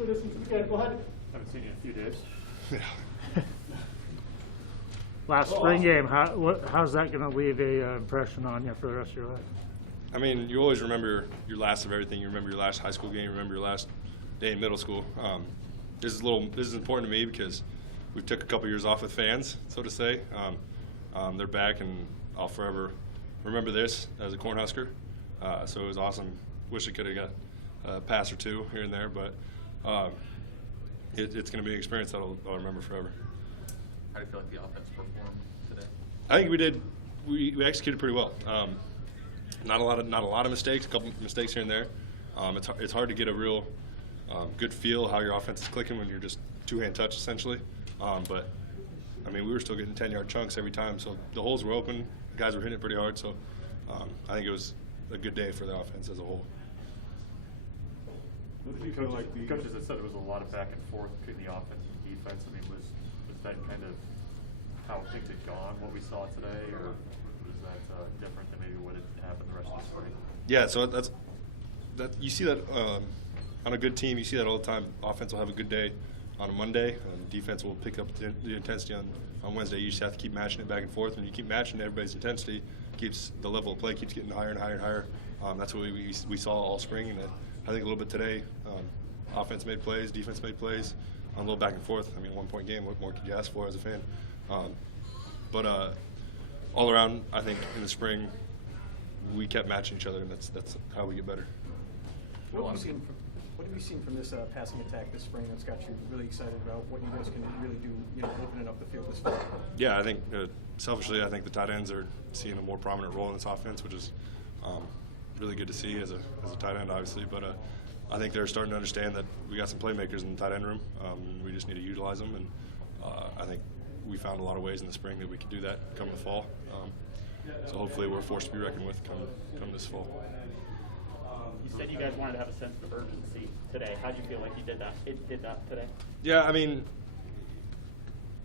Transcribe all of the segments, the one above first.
with us into the game. Go ahead. Haven't seen you in a few days. Yeah. Last spring game, how's that going to leave a impression on you for the rest of your life? I mean, you always remember your last of everything. You remember your last high school game. You remember your last day in middle school. This is important to me because we took a couple years off with fans, so to say. They're back, and I'll forever remember this as a Cornhusker. So it was awesome. Wish I could have got a pass or two here and there, but it's going to be an experience that I'll remember forever. How do you feel like the offense performed today? I think we did. We executed pretty well. Not a lot of mistakes. A couple mistakes here and there. It's hard to get a real good feel how your offense is clicking when you're just two-hand touch essentially. But I mean, we were still getting 10-yard chunks every time, so the holes were open. The guys were hitting it pretty hard. So I think it was a good day for the offense as a whole. What did you feel like the coaches had said there was a lot of back and forth between the offense and defense? I mean, was that kind of how things had gone, what we saw today, or was that different than maybe what had happened the rest of the spring? Yeah, so you see that on a good team. You see that all the time. Offense will have a good day on a Monday, and defense will pick up the intensity on Wednesday. You just have to keep matching it back and forth. When you keep matching everybody's intensity, keeps the level of play keeps getting higher and higher and higher. That's what we saw all spring, and I think a little bit today. Offense made plays, defense made plays, a little back and forth. I mean, 1-point game. What more could you ask for as a fan? But all around, I think in the spring we kept matching each other, and that's how we get better. What have you seen from this passing attack this spring that's got you really excited about what you guys can really do, opening up the field this fall? Yeah, I think selfishly, I think the tight ends are seeing a more prominent role in this offense, which is really good to see as a tight end, obviously. But I think they're starting to understand that we got some playmakers in the tight end room. We just need to utilize them, and I think we found a lot of ways in the spring that we could do that come the fall. So hopefully we're forced to be reckoned with come this fall. You said you guys wanted to have a sense of urgency today. How do you feel like you did that? It did that today? Yeah, I mean,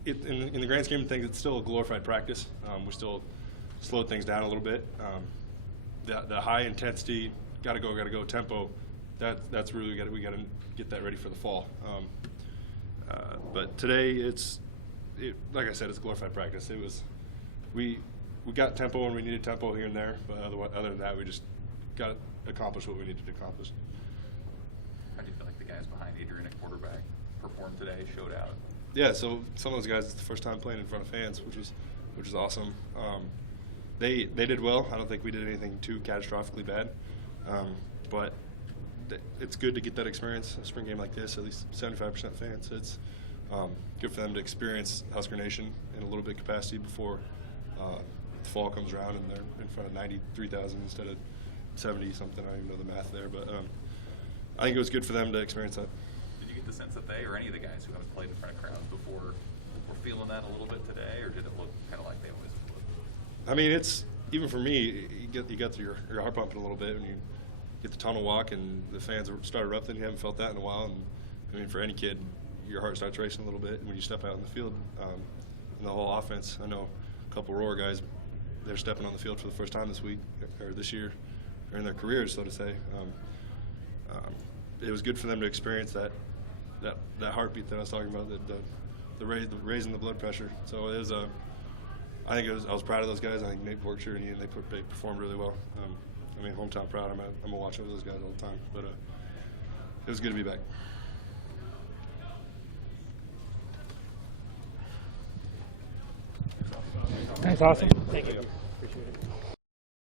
in the grand scheme of things, it's still a glorified practice. We still slowed things down a little bit. The high intensity, gotta go tempo. That's really we got to get that ready for the fall. But today like I said, it's glorified practice. It was we got tempo when we needed tempo here and there, but other than that, we just got to accomplish what we needed to accomplish. How do you feel like the guys behind Adrian at quarterback performed today, showed out? Yeah, so some of those guys, it's the first time playing in front of fans, which was awesome. They did well. I don't think we did anything too catastrophically bad, but it's good to get that experience, a spring game like this, at least 75% fans. It's good for them to experience Husker Nation in a little bit capacity before the fall comes around and they're in front of 93,000 instead of 70-something. I don't even know the math there, but I think it was good for them to experience that. Did you get the sense that they or any of the guys who haven't played in front of crowds before were feeling that a little bit today, or did it look kind of like they always would? I mean, it's even for me. You got your heart pumping a little bit when you get the tunnel walk and the fans start erupting. You haven't felt that in a while, and I mean, for any kid, your heart starts racing a little bit when you step out in the field. And the whole offense. I know a couple Roar guys. They're stepping on the field for the first time this week or this year, or in their careers, so to say. It was good for them to experience that heartbeat that I was talking about, the raising the blood pressure. So it was I was proud of those guys. I think Nate Borkshire and Ian, they performed really well. I mean, hometown proud. I'm gonna watch over those guys all the time. But it was good to be back. Thanks, awesome. Thank you.